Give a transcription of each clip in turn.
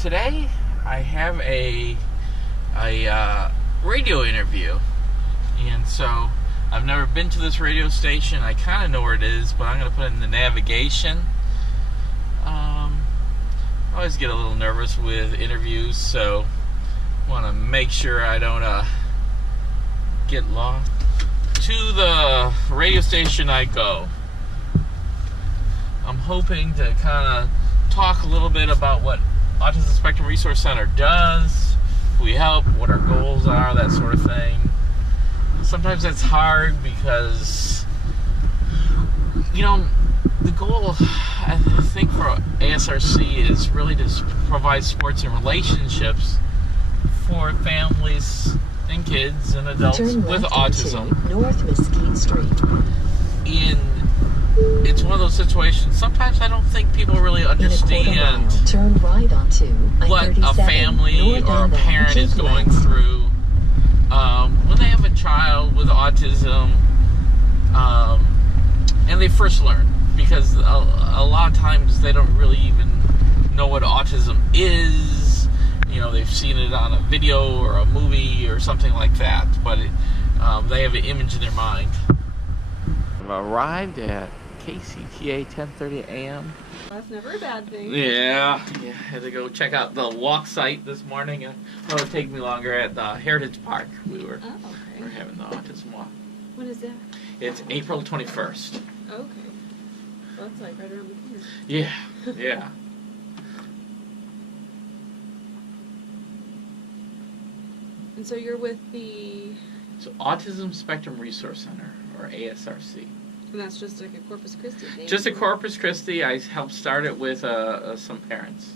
Today I have a radio interview, and so I've never been to this radio station. I kind of know where it is, but I'm going to put it in the navigation. I always get a little nervous with interviews, so I want to make sure I don't get lost. To the radio station I go. I'm hoping to kind of talk a little bit about what Autism Spectrum Resource Center does, who we help, what our goals are, that sort of thing. Sometimes that's hard because, the goal, I think, for ASRC is really to provide supports and relationships for families and kids and adults with autism. North Mesquite Street. It's one of those situations, sometimes I don't think people really understand turn right onto what a family or a parent is going through when they have a child with autism, and they first learn, because a lot of times they don't really even know what autism is. They've seen it on a video or a movie or something like that, but they have an image in their mind. I've arrived at KCTA 10:30 a.m. That's never a bad thing. Yeah, had to go check out the walk site this morning. It would take me longer at the Heritage Park. We're having the autism walk. When is that? It's April 21st. Okay. Well, that's like right around the corner. Yeah. And so you're with the... So Autism Spectrum Resource Center, or ASRC. And that's just like a Corpus Christi thing? Just a Corpus Christi. I helped start it with some parents.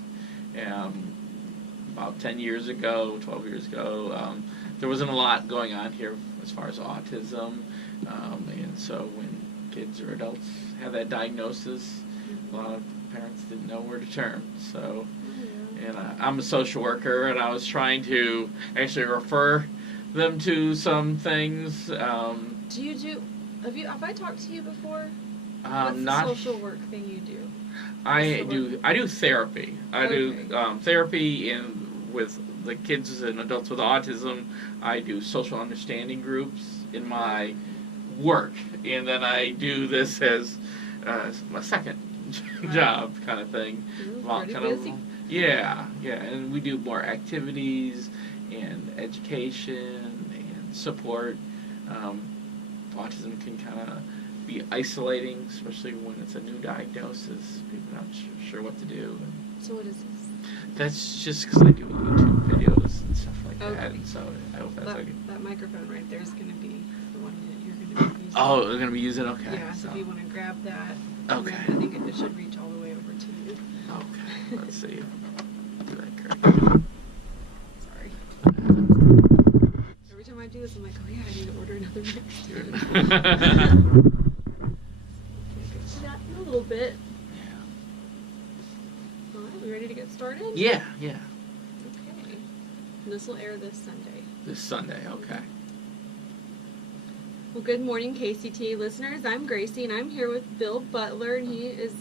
About 10 years ago, 12 years ago, there wasn't a lot going on here as far as autism. And so when kids or adults have that diagnosis, a lot of parents didn't know where to turn. So, and I'm a social worker, and I was trying to actually refer them to some things. Do you do... Have I talked to you before? What's not the social work thing you do? I do therapy. I do therapy with the kids and adults with autism. I do social understanding groups in my work, and then I do this as my second job kind of thing. Pretty busy. Yeah, and we do more activities and education and support. Autism can kind of be isolating, especially when it's a new diagnosis. People are not sure what to do. So what is this? That's just because I do YouTube videos and stuff like that. And so I hope that's okay. That microphone right there is going to be the one that you're going to be using. Oh, we're going to be using? Okay. Yeah, so if you want to grab that. Okay. I think it should reach all the way over to you. Okay, let's see. Do that correctly. Sorry. Every time I do this, I'm like, oh yeah, I need to order another mix. That in a little bit. All right, we ready to get started? Yeah. Okay. And this will air this Sunday. This Sunday, okay. Well, good morning, KCTA listeners. I'm Gracie, and I'm here with Bill Butler, and he is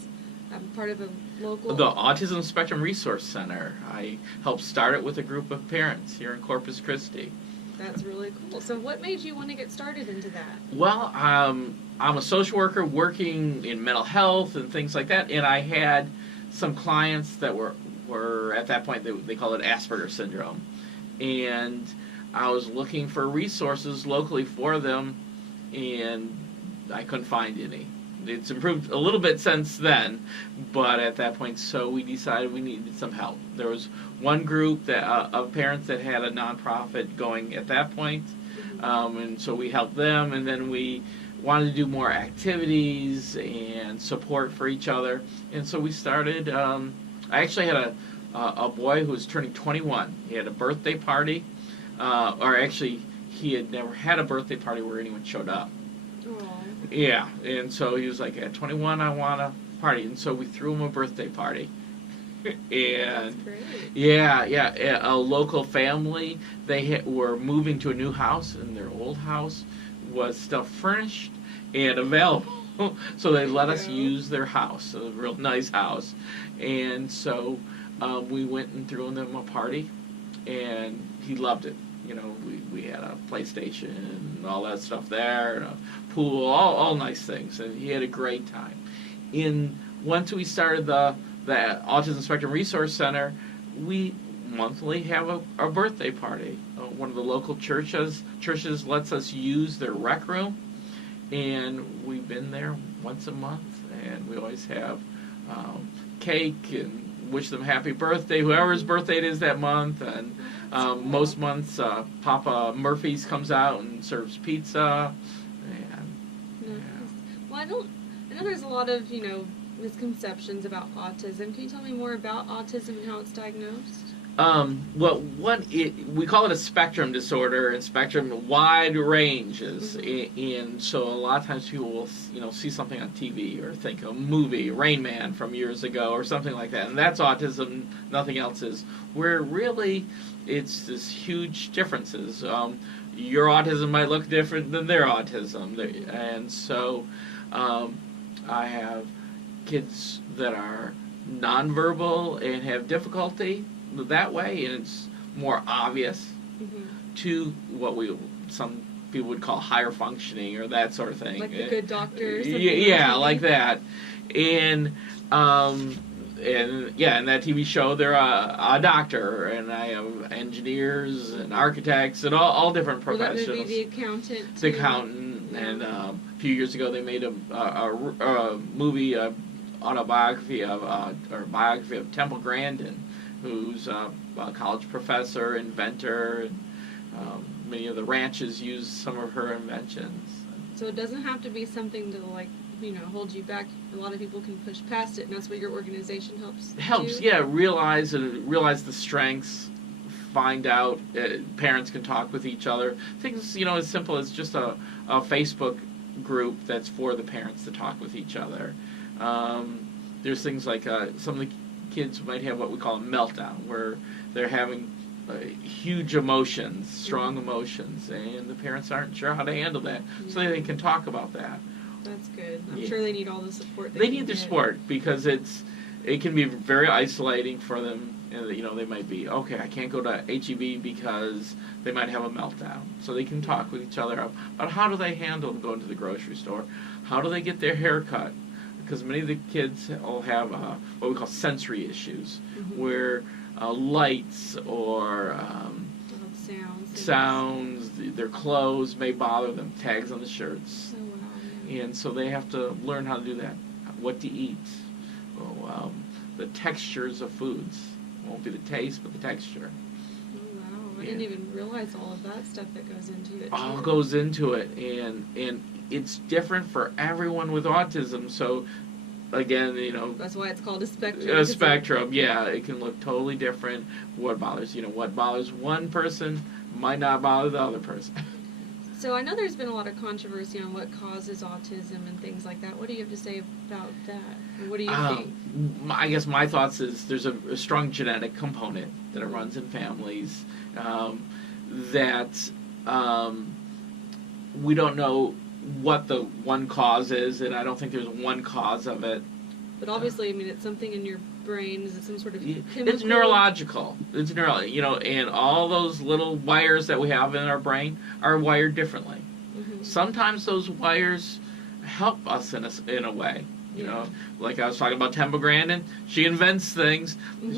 part of a local... The Autism Spectrum Resource Center. I helped start it with a group of parents here in Corpus Christi. That's really cool. So what made you want to get started into that? Well, I'm a social worker working in mental health and things like that, and I had some clients that were at that point, they call it Asperger's syndrome, and I was looking for resources locally for them, and I couldn't find any. It's improved a little bit since then, but at that point, so we decided we needed some help. There was one group of parents that had a nonprofit going at that point, and so we helped them, and then we wanted to do more activities and support for each other, and so we started. I actually had a boy who was turning 21. He had a birthday party, or actually, he had never had a birthday party where anyone showed up. Yeah, and so he was like, at 21, I want a party, and so we threw him a birthday party. And yeah, a local family, they were moving to a new house, and their old house was still furnished and available. So they let us use their house, a real nice house. And so we went and threw him a party, and he loved it. You know, we had a PlayStation and all that stuff there, and a pool, all nice things, and he had a great time. Once we started the Autism Spectrum Resource Center, we monthly have a birthday party. One of the local churches lets us use their rec room, and we've been there once a month, and we always have cake and wish them happy birthday, whoever's birthday it is that month. And most months, Papa Murphy's comes out and serves pizza. And, Nice. Well, I know there's a lot of, misconceptions about autism. Can you tell me more about autism and how it's diagnosed? We call it a spectrum disorder, and spectrum wide ranges, and so a lot of times people will see something on TV or think a movie, Rain Man from years ago or something like that, and that's autism. Nothing else is. Where really it's this huge differences. Your autism might look different than their autism, and so I have kids that are nonverbal and have difficulty that way, and it's more obvious to what some people would call higher functioning or that sort of thing. Like the Good Doctor or something? Yeah, like that. And in that TV show, they're a doctor, and I have engineers and architects and all different professionals. Will that movie The Accountant? The Accountant, and a few years ago they made a movie, biography of Temple Grandin, who's a college professor, inventor, and many of the ranches use some of her inventions. So it doesn't have to be something to hold you back. A lot of people can push past it, and that's what your organization helps do? Yeah, realize the strengths, find out, parents can talk with each other. Things, as simple as just a Facebook group that's for the parents to talk with each other. There's things like some of the kids might have what we call a meltdown, where they're having huge emotions, strong emotions, and the parents aren't sure how to handle that, so they can talk about that. That's good. I'm sure they need all the support they need the support, because it can be very isolating for them. And they might be, okay, I can't go to HEB because they might have a meltdown. So they can talk with each other about how do they handle going to the grocery store, how do they get their hair cut, because many of the kids will have what we call sensory issues, where lights or sounds, their clothes may bother them, tags on the shirts. Oh, wow, yeah. And so they have to learn how to do that, what to eat, the textures of foods. It won't be the taste, but the texture. Oh, wow. I didn't even realize all of that stuff that goes into it. All goes into it, and it's different for everyone with autism. So, again, that's why it's called a spectrum. A spectrum, yeah. It can look totally different. What bothers one person might not bother the other person. So I know there's been a lot of controversy on what causes autism and things like that. What do you have to say about that? Or what do you think? I guess my thoughts is there's a strong genetic component that it runs in families, that we don't know what the one cause is, and I don't think there's one cause of it. But obviously, it's something in your brain. Is it some sort of chemical? It's neurological. It's and all those little wires that we have in our brain are wired differently. Sometimes those wires help us in a way. Like I was talking about Temple Grandin, she invents things.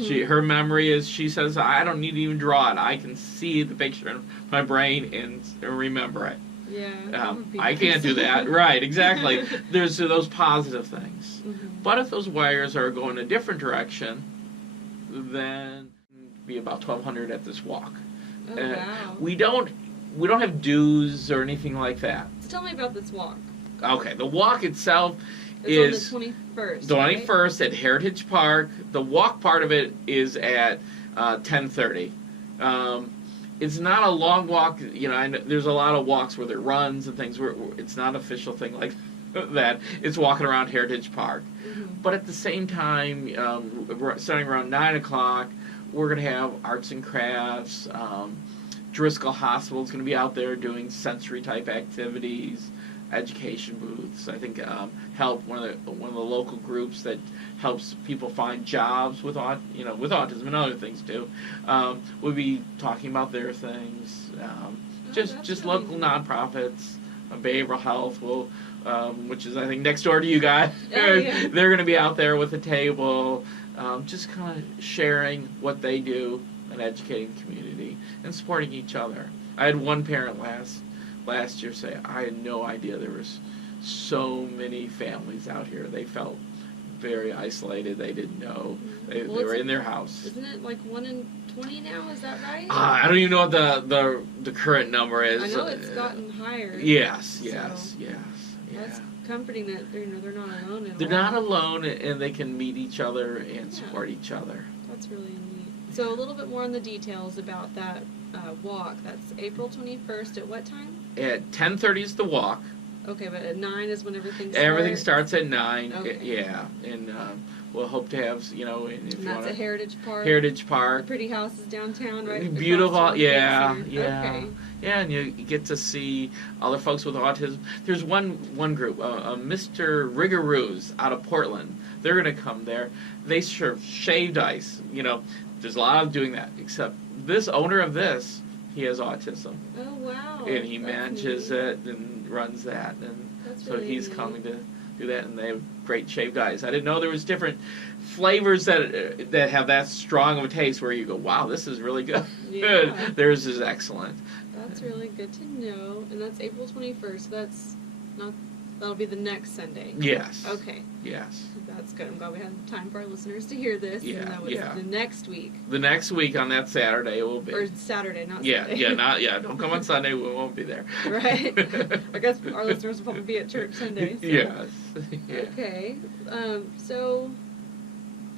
Her memory is, she says, I don't need to even draw it. I can see the picture in my brain and remember it. Yeah. I can't do that. Right, exactly. There's those positive things. But if those wires are going a different direction, then be about 1,200 at this walk. Oh, wow. We don't have dues or anything like that. So tell me about this walk. Okay, the walk itself is on the 21st. 21st at Heritage Park. The walk part of it is at 10:30. It's not a long walk. There's a lot of walks where there runs and things. It's not an official thing like that. It's walking around Heritage Park. But at the same time, starting around 9 o'clock, we're going to have arts and crafts. Driscoll Hospital is going to be out there doing sensory type activities. education booths. I think help one of the local groups that helps people find jobs with with autism and other things too. We'll be talking about their things. Just really local neat. nonprofits. Behavioral health will, which is I think next door to you guys. Oh, yeah. They're going to be out there with a table, just kind of sharing what they do and educating the community and supporting each other. I had one parent last year say, I had no idea there was so many families out here. They felt very isolated. They didn't know. They were in their house. Isn't it like 1 in 20 now? Is that right? I don't even know what the current number is. I know it's gotten higher. Yes. So Yeah. That's comforting that they're not alone at They're all. not alone, and they can meet each other and support each other. That's really neat. So a little bit more on the details about that walk. That's April 21st. At what time? At 10:30 is the walk. Okay, but at 9 is when everything starts? Everything starts at 9. Okay. Yeah, and we'll hope to have, if And you that's want at Heritage Park? Heritage The Park. pretty houses downtown, right? Beautiful, Across from yeah. Okay. Yeah, and you get to see other folks with autism. There's one group, Mr. Rigaroos out of Portland. They're going to come there. They serve shaved ice. There's a lot of doing that, except this owner of this, he has autism. Oh, wow. And he That's manages neat. it and runs that. And That's so really he's neat. coming to do that, and they have great shaved ice. I didn't know there was different flavors that have that strong of a taste where you go, wow, this is really good. Yeah. Theirs is excellent. That's really good to know. And that's April 21st. That'll be the next Sunday. Yes. Okay. Yes. That's good. I'm glad we had time for our listeners to hear this. Yeah, And that was yeah. the next week. The next week on that Saturday it will be. Or Saturday, not Yeah, Sunday. don't come on Sunday, we won't be there. Right. I guess our listeners will probably be at church Sunday. So. Yes. Yeah. Okay. So,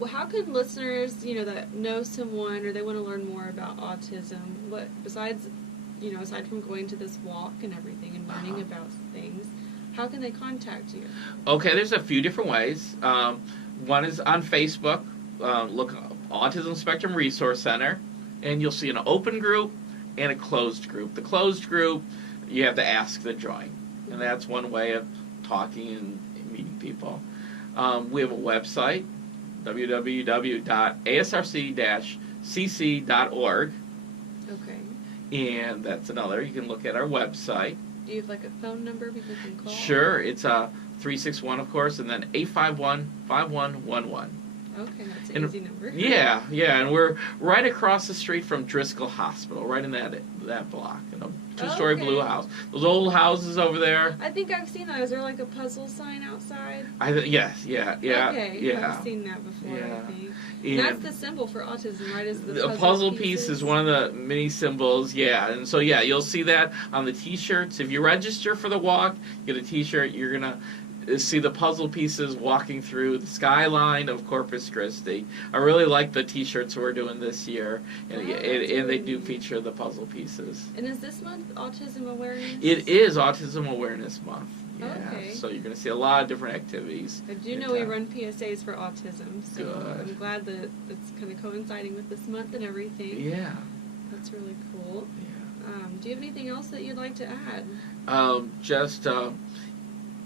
how can listeners, that know someone or they want to learn more about autism, what besides, aside from going to this walk and everything and learning about things, how can they contact you? Okay, there's a few different ways. One is on Facebook. Look up Autism Spectrum Resource Center, and you'll see an open group and a closed group. The closed group, you have to ask to join, and that's one way of talking and meeting people. We have a website, www.asrc-cc.org, Okay. and that's another. You can look at our website. Do you have like a phone number people can call? Sure, it's 361, of course, and then 851-5111. Okay, that's an easy number. Yeah, and we're right across the street from Driscoll Hospital, right in that block, in a two-story Okay. blue house. Those old houses over there. I think I've seen that. Is there like a puzzle sign outside? Yes, yeah. Okay, Yeah. I've seen that before, Yeah. I think. And That's the symbol for autism, right? Is the a puzzle piece is one of the many symbols, yeah. And so, yeah, you'll see that on the T-shirts. If you register for the walk, get a T-shirt, you're going to see the puzzle pieces walking through the skyline of Corpus Christi. I really like the T-shirts we're doing this year, and, Oh, that's and they really do neat. feature the puzzle pieces. And is this month Autism Awareness? It is Autism Awareness Month. Yeah, Okay. so you're going to see a lot of different activities. I do know we run PSAs for autism, so Good. I'm glad that it's kind of coinciding with this month and everything. Yeah. That's really cool. Yeah. Do you have anything else that you'd like to add?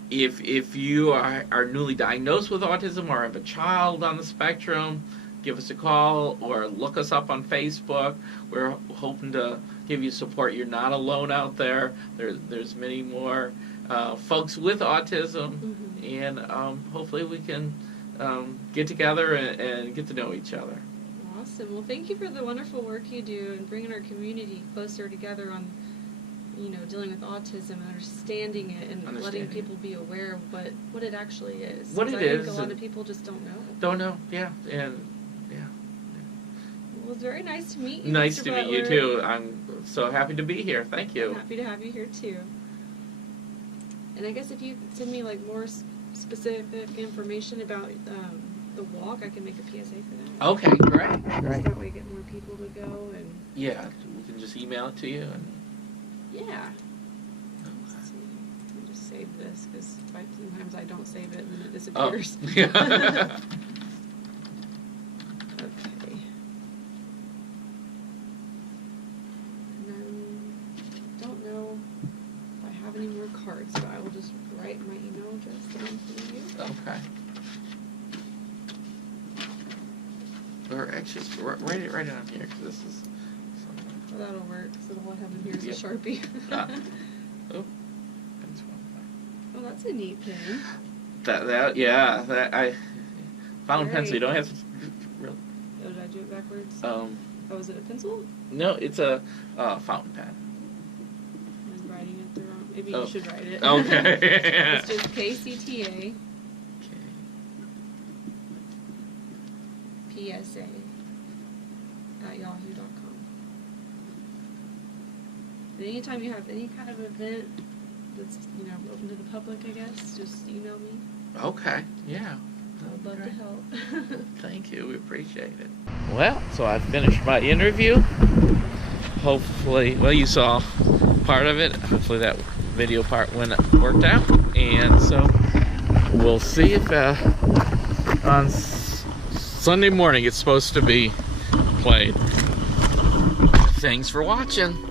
If you are newly diagnosed with autism or have a child on the spectrum, give us a call or look us up on Facebook. We're hoping to give you support. You're not alone out there. There's many more folks with autism, Mm-hmm. and hopefully we can get together and get to know each other. Awesome. Well, thank you for the wonderful work you do and bringing our community closer together on, dealing with autism and understanding it and letting Understanding. people be aware of what it actually is. What 'Cause it I think is, a lot and- of people just don't know. Don't know, yeah, and Well, it's very nice to meet you. nice Mr. to meet you Butler. too. I'm so happy to be here. Thank I'm you. happy to have you here too. And I guess if you could send me like more specific information about the walk, I can make a PSA for that. Okay, great. Just that way, get more people to go and Yeah, we can just email it to you. And yeah. Let's see. Let me just save this because sometimes I don't save it and then it disappears. yeah. Okay. And then don't know if I have any more cards, but I will just Or actually, write it on here, because this is... Well, that'll work, because all I have in here is Yep. a Sharpie. Oh, Oh, that's a neat pen. I found Great. pencil. You don't have to. Really. Oh, did I do it backwards? Oh, is it a pencil? no, it's a fountain pen. I'm writing it the wrong. Maybe Oh. you should write it. Okay. It's just KCTA PSA at yahoo.com. And anytime you have any kind of event that's, open to the public, I guess, just email me. Okay. Yeah. I would love to help. Thank you. We appreciate it. Well, so I finished my interview. Hopefully, well, you saw part of it. Hopefully that video part worked out. And so we'll see if on Sunday morning it's supposed to be played. Thanks for watching.